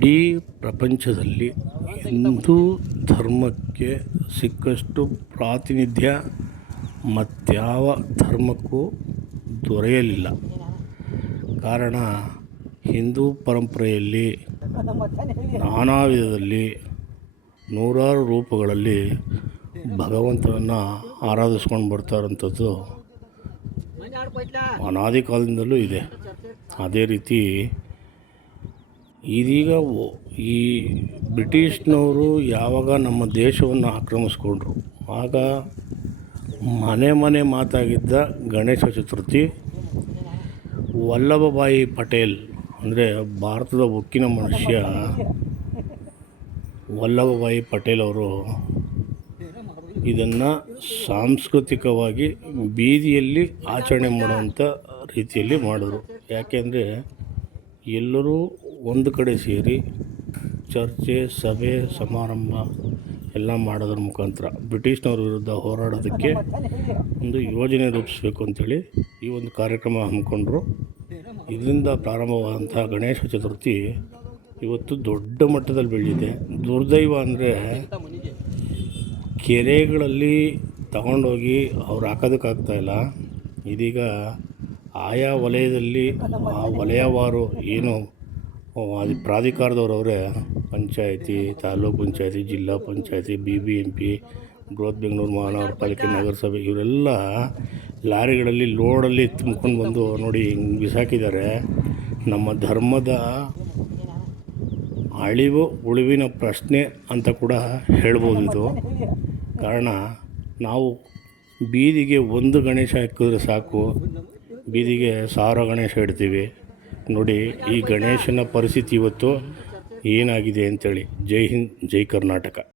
ಇಡೀ ಪ್ರಪಂಚದಲ್ಲಿ ಹಿಂದೂ ಧರ್ಮಕ್ಕೆ ಸಿಕ್ಕಷ್ಟು ಪ್ರಾತಿನಿಧ್ಯ ಮತ್ಯಾವ ಧರ್ಮಕ್ಕೂ ದೊರೆಯಲಿಲ್ಲ. ಕಾರಣ, ಹಿಂದೂ ಪರಂಪರೆಯಲ್ಲಿ ನಾನಾ ವಿಧದಲ್ಲಿ ನೂರಾರು ರೂಪಗಳಲ್ಲಿ ಭಗವಂತನನ್ನು ಆರಾಧಿಸ್ಕೊಂಡು ಬರ್ತಾ ಇರೋಂಥದ್ದು ಅನಾದಿ ಕಾಲದಿಂದಲೂ ಇದೆ. ಅದೇ ರೀತಿ ಇದೀಗ ಈ ಬ್ರಿಟಿಷ್ನವರು ಯಾವಾಗ ನಮ್ಮ ದೇಶವನ್ನು ಆಕ್ರಮಿಸ್ಕೊಂಡ್ರು, ಆಗ ಮನೆ ಮನೆ ಮಾತಾಗಿದ್ದ ಗಣೇಶ ಚತುರ್ಥಿ ವಲ್ಲಭಭಾಯಿ ಪಟೇಲ್ ಅಂದರೆ ಭಾರತದ ಉಕ್ಕಿನ ಮನುಷ್ಯ ವಲ್ಲಭಭಾಯಿ ಪಟೇಲ್ ಅವರು ಇದನ್ನು ಸಾಂಸ್ಕೃತಿಕವಾಗಿ ಬೀದಿಯಲ್ಲಿ ಆಚರಣೆ ಮಾಡುವಂಥ ರೀತಿಯಲ್ಲಿ ಮಾಡಿದ್ರು. ಯಾಕೆಂದರೆ ಎಲ್ಲರೂ ಒಂದು ಕಡೆ ಸೇರಿ ಚರ್ಚೆ, ಸಭೆ, ಸಮಾರಂಭ ಎಲ್ಲ ಮಾಡೋದ್ರ ಮುಖಾಂತರ ಬ್ರಿಟಿಷ್ನವ್ರ ವಿರುದ್ಧ ಹೋರಾಡೋದಕ್ಕೆ ಒಂದು ಯೋಜನೆ ರೂಪಿಸಬೇಕು ಅಂಥೇಳಿ ಈ ಒಂದು ಕಾರ್ಯಕ್ರಮ ಹಮ್ಮಿಕೊಂಡ್ರು. ಇದರಿಂದ ಪ್ರಾರಂಭವಾದಂಥ ಗಣೇಶ ಚತುರ್ಥಿ ಇವತ್ತು ದೊಡ್ಡ ಮಟ್ಟದಲ್ಲಿ ಬೆಳೆದಿದೆ. ದುರ್ದೈವ ಅಂದರೆ ಕೆರೆಗಳಲ್ಲಿ ತಗೊಂಡೋಗಿ ಅವ್ರು ಹಾಕೋದಕ್ಕಾಗ್ತಾಯಿಲ್ಲ. ಇದೀಗ ಆಯಾ ವಲಯದಲ್ಲಿ ಆ ವಲಯವಾರು ಏನು ಅದು ಪ್ರಾಧಿಕಾರದವರವರೇ ಪಂಚಾಯತಿ, ತಾಲೂಕು ಪಂಚಾಯತಿ, ಜಿಲ್ಲಾ ಪಂಚಾಯತಿ, BBMP, ಬೃಹತ್ ಬೆಂಗಳೂರು ಮಹಾನಗರ ಪಾಲಿಕೆ, ನಗರಸಭೆ ಇವರೆಲ್ಲ ಲಾರಿಗಳಲ್ಲಿ ಲೋಡಲ್ಲಿ ತುಂಬ್ಕೊಂಡು ಬಂದು ನೋಡಿ ಹಿಂಗೆ ಬಿಸಾಕಿದ್ದಾರೆ. ನಮ್ಮ ಧರ್ಮದ ಅಳಿವು ಉಳಿವಿನ ಪ್ರಶ್ನೆ ಅಂತ ಕೂಡ ಹೇಳ್ಬೋದು ಇದು. ಕಾರಣ, ನಾವು ಬೀದಿಗೆ ಒಂದು ಗಣೇಶ ಹಾಕಿದ್ರೆ ಸಾಕು, ಬೀದಿಗೆ 1000 ಗಣೇಶ ಇಡ್ತೀವಿ. ನೋಡಿ ಈ ಗಣೇಶನ ಪರಿಸ್ಥಿತಿ ಇವತ್ತು ಏನಾಗಿದೆ ಅಂಥೇಳಿ. ಜೈ ಹಿಂದ್, ಜೈ ಕರ್ನಾಟಕ.